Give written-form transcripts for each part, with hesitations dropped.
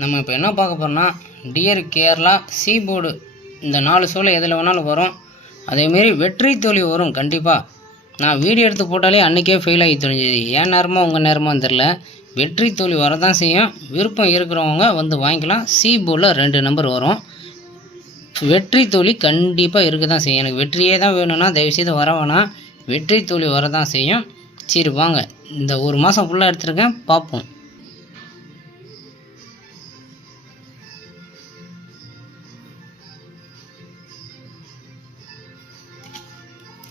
நம்ம இப்போ என்ன பார்க்க போகிறோம்னா டியர் கேரளா சி போர்டு இந்த 4 சோலை எதில் வேணாலும் வரும். அதேமாரி வெற்றி தோல்வி வரும் கண்டிப்பாக. நான் வீடியோ எடுத்து போட்டாலே அன்றைக்கே ஃபெயில் ஆகி தொலைஞ்சிது. ஏன் நேரமோ உங்கள் நேரமான்னு தெரில. வெற்றி தோல்வி வரதான் செய்யும். விருப்பம் இருக்கிறவங்க வந்து வாங்கிக்கலாம். சி போர்டில் 2 நம்பர் வரும். வெற்றி தோல்வி கண்டிப்பாக இருக்க தான் செய்யும். எனக்கு வெற்றியே தான் வேணும்னா தயவுசெய்து வர வேணாம். வெற்றி தோல்வி வரதான் செய்யும். சரி வாங்க, இந்த 1 மாதம் ஃபுல்லாக எடுத்துருக்கேன், பார்ப்போம்.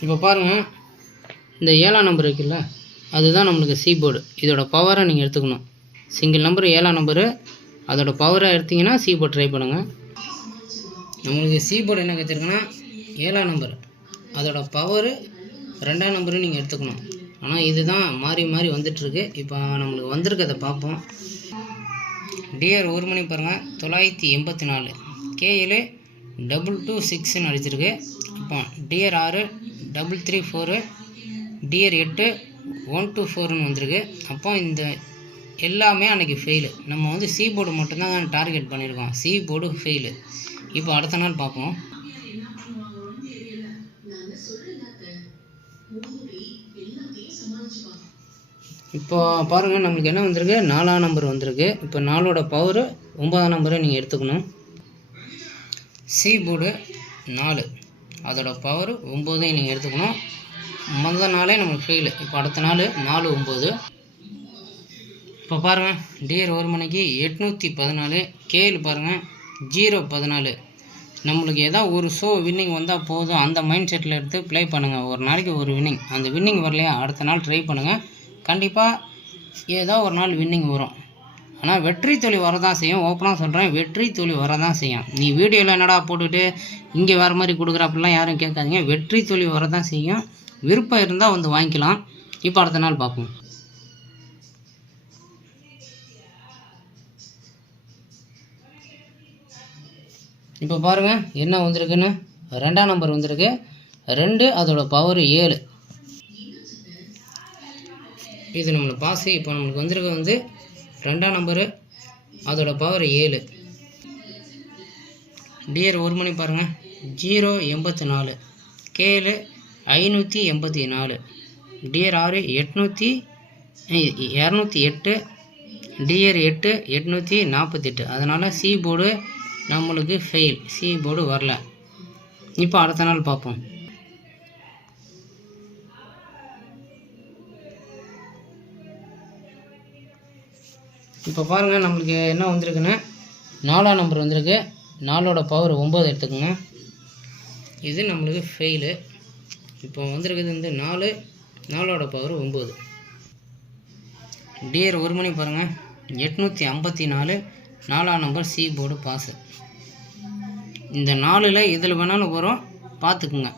இப்போ பாருங்கள், இந்த 7ஆம் நம்பர் இருக்குல்ல, அதுதான் நம்மளுக்கு சி போர்டு. இதோட பவரை நீங்கள் எடுத்துக்கணும். சிங்கிள் நம்பர் 7ஆம் நம்பரு, அதோட பவரை எடுத்திங்கன்னா சி போர்டு ட்ரை பண்ணுங்கள். நம்மளுக்கு சி போர்டு என்ன கற்றுருக்குன்னா 7ஆம் நம்பர், அதோட பவரு 2ஆம் நம்பரு நீங்கள் எடுத்துக்கணும். ஆனால் இதுதான் மாறி மாறி வந்துட்டுருக்கு. இப்போ நம்மளுக்கு வந்திருக்கதை பார்ப்போம். டிஆர் 1 மணி பாருங்கள் 984, கேஎல் 226ன்னு அடிச்சிருக்கு. இப்போ டிஆர் 6 334, டிஆர் 8 124ன்னு வந்திருக்கு. அப்போ இந்த எல்லாமே அன்றைக்கி ஃபெயிலு. நம்ம வந்து சி போர்டு மட்டும்தான் டார்கெட் பண்ணியிருக்கோம். C board fail. இப்போ அடுத்த நாள் பார்ப்போம். இப்போ பாருங்கள், நம்மளுக்கு என்ன வந்திருக்கு, 4ஆம் நம்பர் வந்திருக்கு. இப்போ 4ஓட பவரு 9ஆம் நம்பரை நீங்கள் எடுத்துக்கணும். சி போர்டு 4, அதோட பவர் 9 நீங்கள் எடுத்துக்கணும். முதல் நாளே நம்மளுக்கு ஃபெயிலு. இப்போ அடுத்த நாள் 4 9. இப்போ பாருங்கள், டிஆர் 1 மணிக்கு 814, கேஎல் பாருங்கள் 014. நம்மளுக்கு ஏதாவது ஒரு ஷோ வின்னிங் வந்தால் போதும், அந்த மைண்ட் செட்டில் எடுத்து ப்ளே பண்ணுங்கள். ஒரு நாளைக்கு ஒரு வின்னிங். அந்த வின்னிங் வரலையா அடுத்த நாள் ட்ரை பண்ணுங்கள். கண்டிப்பாக ஏதோ ஒரு நாள் வின்னிங் வரும். ஆனால் வெற்றி தோல்வி வரதான் செய்யும். ஓப்பனாக சொல்கிறேன், வெற்றி தோல்வி வரதான் செய்யும். நீ வீடியோவில் என்னடா போட்டுட்டு இங்கே வேறு மாதிரி கொடுக்குற அப்படிலாம் யாரும் கேட்காதீங்க. வெற்றி தோல்வி வரதான் செய்யும். விருப்பம் இருந்தால் வந்து வாங்கிக்கலாம். இப்போ அடுத்த நாள் பார்ப்போம். இப்போ பாருங்கள் என்ன வந்திருக்குன்னு. 2ஆம் நம்பர் வந்திருக்கு. 2 அதோட பவர் 7. இது நம்மளுக்கு பாஸு. இப்போ நம்மளுக்கு வந்திருக்க வந்து 2ஆம் நம்பரு, அதோட பவர் 7. டிஆர் 1 மணி பாருங்கள் 084, கேஎல் 584, டிஆர் 6 208, டிஆர் 8 848. அதனால் சி போர்டு நம்மளுக்கு ஃபெயில். சி போர்டு வரல. இப்போ அடுத்த நாள் பார்ப்போம். இப்போ பாருங்கள், நம்மளுக்கு என்ன வந்திருக்குன்னு 4ஆம் நம்பர் வந்திருக்கு. 4ஓட பவர் 9 எடுத்துக்கோங்க. இது நம்மளுக்கு ஃபெயிலு. இப்போ வந்திருக்குது வந்து 4ஓட பவர் 9. டிஆர் 1 மணி பாருங்கள் 854, 4ஆம் நம்பர் சி போர்டு பாஸு. இந்த 4ல் இதில் வேணாலும் வரும், பார்த்துக்குங்க.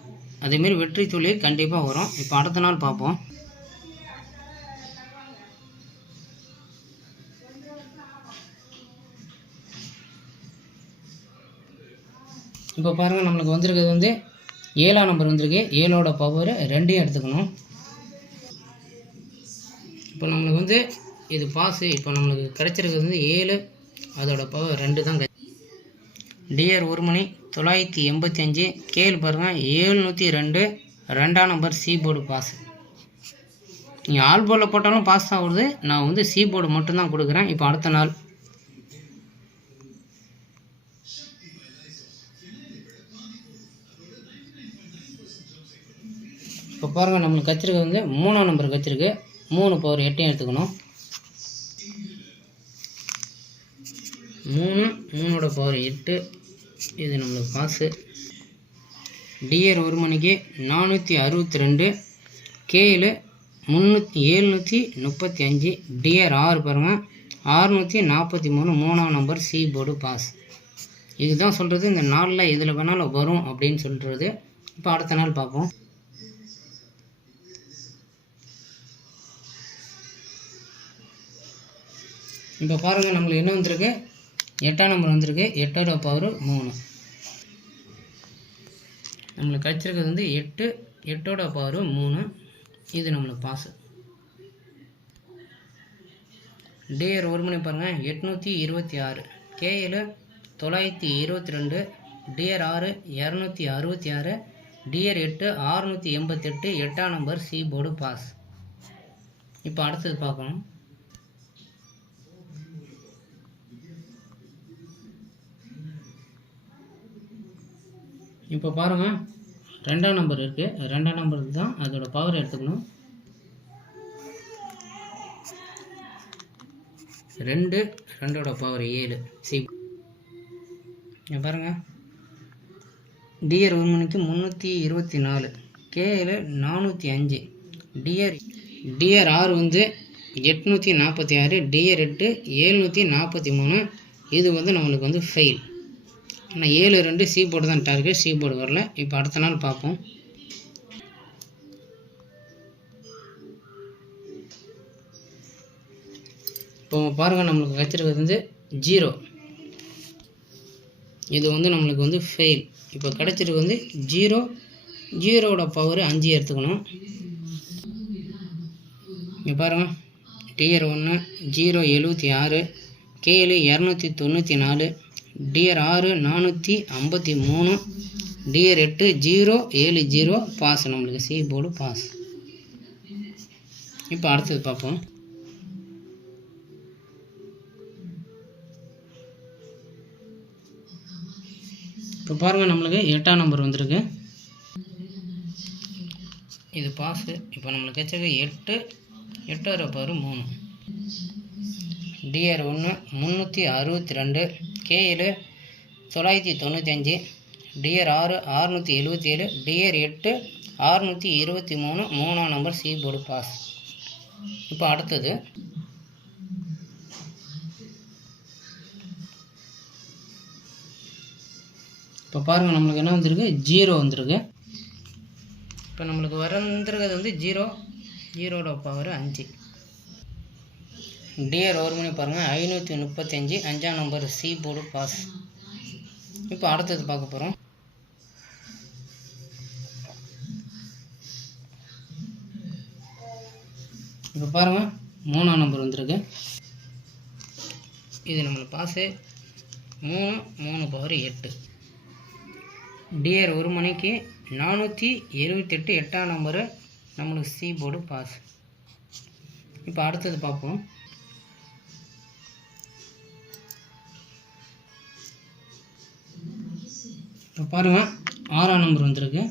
அதேமாரி வெற்றி தோல்வி கண்டிப்பாக வரும். இப்போ அடுத்த நாள் பார்ப்போம். இப்போ பாருங்கள், நம்மளுக்கு வந்திருக்கிறது வந்து 7ஆம் நம்பர் வந்திருக்கு. 7ஓட பவர் 2 எடுத்துக்கணும். இப்போ நம்மளுக்கு வந்து இது பாஸு. இப்போ நம்மளுக்கு கிடைச்சிருக்கிறது வந்து 7, அதோட பவர் 2 தான். டிஆர் 1 மணி 985, கேஎல் பாருங்கள் 702, 2ஆம் நம்பர் சி போர்டு பாஸ். நீங்கள் ஆல் போர்டில் போட்டாலும் பாஸ் தான் வருது. நான் வந்து சி போர்டு மட்டும்தான் கொடுக்குறேன். இப்போ அடுத்த நாள் இப்போ பாருங்கள், நம்மளுக்கு கச்சிருக்கு வந்து 3ஆம் நம்பர் கச்சிருக்கு. 3 பவர் 8 எடுத்துக்கணும். 3ஓட பவர் 8. இது நம்மளுக்கு பாஸு. டிஆர் 1 மணிக்கு 462, கேஎல் 735, டிஆர் 6 பாருங்கள் 643, 3ஆம் நம்பர் சி போர்டு பாஸ். இதுதான் சொல்கிறது, இந்த நாளில் இதில் வேணாலும் வரும் அப்படின்னு சொல்கிறது. இப்போ அடுத்த நாள் பார்ப்போம். இப்போ பாருங்கள், நம்மளுக்கு என்ன வந்திருக்கு, 8ஆம் நம்பர் வந்திருக்கு. 8ஓட பவர் 3. நம்மளுக்கு கிடச்சிருக்கிறது வந்து 8ஓட பவர் 3. இது நம்மளுக்கு பாஸு. டிஆர் ஒரு மணி பாருங்கள் 826, கே7 922, டிஆர் 6 266, டிஆர் 8 688, 8ஆம் நம்பர் சி போர்டு பாஸ். இப்போ அடுத்தது பார்க்கணும். இப்போ பாருங்கள் 2ஆம் நம்பர் இருக்குது. 2ஆம் நம்பருக்கு தான் அதோட பவர் எடுத்துக்கணும். 2 2ஓட பவர் 7 சி. இங்கே பாருங்கள் டிஆர் ஒரு மணிக்கு 324, கே7 405, டிஆர் 6 வந்து 846, டிஆர் 8 743. இது வந்து நம்மளுக்கு வந்து ஃபெயில். ஆனால் 7 2 சி போர்டு தான் டார்கெட், சி போர்டு வரல. இப்போ அடுத்த நாள் பார்ப்போம். இப்போ பாருங்கள் நம்மளுக்கு கிடச்சிருக்கிறது வந்து 0. இது வந்து நம்மளுக்கு வந்து ஃபெயில். இப்போ கிடச்சிருக்கு வந்து 0. 0ஓட பவர் 5 எடுத்துக்கணும். இங்கே பாருங்கள் டிஆர் 1 076, கே7 294, டிஆர் 6 453, டிஆர் 8 070 பாஸ். நம்மளுக்கு சி போர்டு பாஸ். இப்போ அடுத்தது பார்ப்போம். இப்போ பாருங்கள் நம்மளுக்கு 8ஆம் நம்பர் வந்திருக்கு. இது பாஸு. இப்போ நம்மளுக்கு கிடச்சிருக்கு 8 பவர் 3, டிஆர் 1 362, கே7 995, டிஆர் 6 677, டிஆர் 8 623, 3ஆம் நம்பர் சி போர்டு பாஸ். இப்போ அடுத்தது இப்போ பாருங்கள் நம்மளுக்கு என்ன வந்திருக்கு 0 வந்திருக்கு. இப்போ நம்மளுக்கு வந்துருக்கிறது வந்து 0ஓட பவர் 5. டிஆர் ஒரு மணி பாருங்கள் 535, 5ஆம் நம்பர் சி போர்டு பாஸ். இப்போ அடுத்தது பார்க்க போகிறோம். இப்போ பாருங்கள் 3ஆம் நம்பர் வந்திருக்கு. இது நம்மளுக்கு பாஸு. 3 பவர் 8, டிஆர் ஒரு மணிக்கு 478, 8ஆம் நம்பரு நம்மளுக்கு சி போர்டு பாஸ். இப்போ அடுத்தது பார்ப்போம். இப்போ பாருங்கள் 6ஆம் நம்பர் வந்திருக்கு.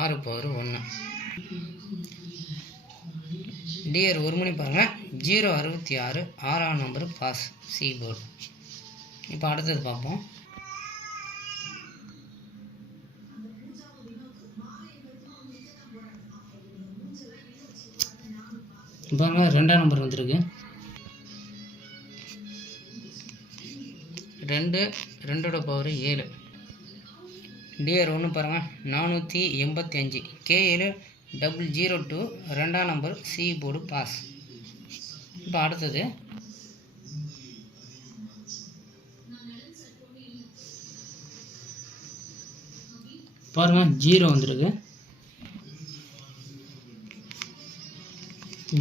6 பவர் 1, டிஆர் ஒரு மணி பாருங்கள் 066, 6ஆம் நம்பர் பாஸ் சி போர்டு. இப்போ அடுத்தது பார்ப்போம். இப்போ 2ஆம் நம்பர் வந்திருக்கு. 2ஓட பவர் 7, டிஆர் 1 பாருங்கள் 485, கே7 002, 2ஆம் நம்பர் சி போர்டு பாஸ். இப்போ அடுத்தது பாருங்கள் 0 வந்திருக்கு.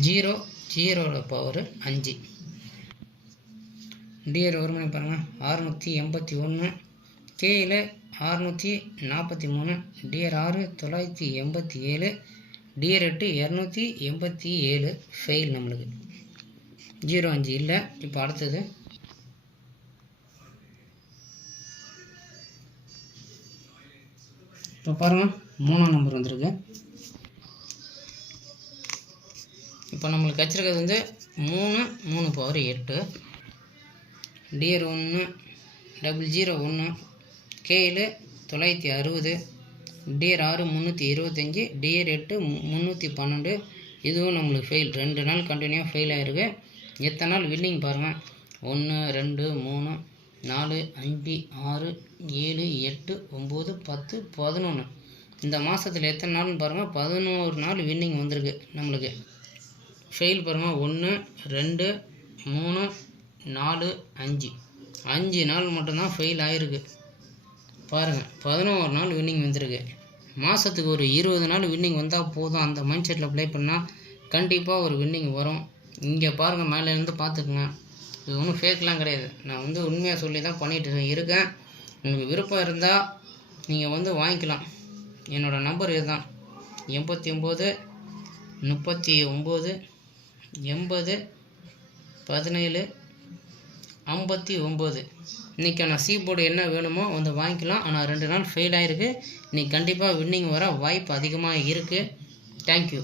0ஓட பவர் 5, டிஆர் ஒரு மணி பாருங்கள் 681, கே7 643, டிஆர் 6 987, டிஆர் 8 287 ஃபெயில். நம்மளுக்கு 05 இல்லை. இப்போ அடுத்தது இப்போ பாருங்கள் 3ஆம் நம்பர் வந்திருக்கு. இப்போ நம்மளுக்கு கிடச்சிருக்கிறது வந்து 3 பவர் 8, டிஆர் 1 001, கே7 960, டிஆர் 6 325, டிஆர் 8 312. இதுவும் நம்மளுக்கு ஃபெயில். 2 நாள் கண்டினியூவாக ஃபெயில் ஆகிருக்கு. எத்தனை நாள் வில்லிங் பாருங்கள். 1 2 3 4 5 6 7 8 9 10 11. இந்த மாதத்தில் எத்தனை நாள்னு பாருங்கள். 11 நாள் வின்னிங் வந்திருக்கு நம்மளுக்கு. ஃபெயில் பாருங்கள் 1 2 3 4 5 நாள் மட்டும்தான் ஃபெயில் ஆகிருக்கு. பாருங்கள் 11 நாள் வின்னிங் வந்திருக்கு. மாதத்துக்கு ஒரு 20 நாள் வின்னிங் வந்தால் போதும். அந்த மைண்ட் செட்டில் ப்ளே பண்ணால் கண்டிப்பாக ஒரு வின்னிங் வரும். இங்கே பாருங்கள், மேலேருந்து பார்த்துக்குங்க. இது ஒன்றும் ஃபேக்லாம் கிடையாது. நான் வந்து உண்மையாக சொல்லி தான் பண்ணிகிட்டு இருக்கேன். உங்களுக்கு விருப்பம் இருந்தால் நீங்கள் வந்து வாங்கிக்கலாம். என்னோடய நம்பர் இதுதான், 89 39 80 17 59. இன்றைக்கான சீபோர்டு என்ன வேணுமோ வந்து வாங்கிக்கலாம். ஆனால் 2 நாள் ஃபெயில் ஆகிருக்கு. இன்றைக்கி கண்டிப்பாக வின்னிங் வர வாய்ப்பு அதிகமாக இருக்குது. தேங்க்யூ.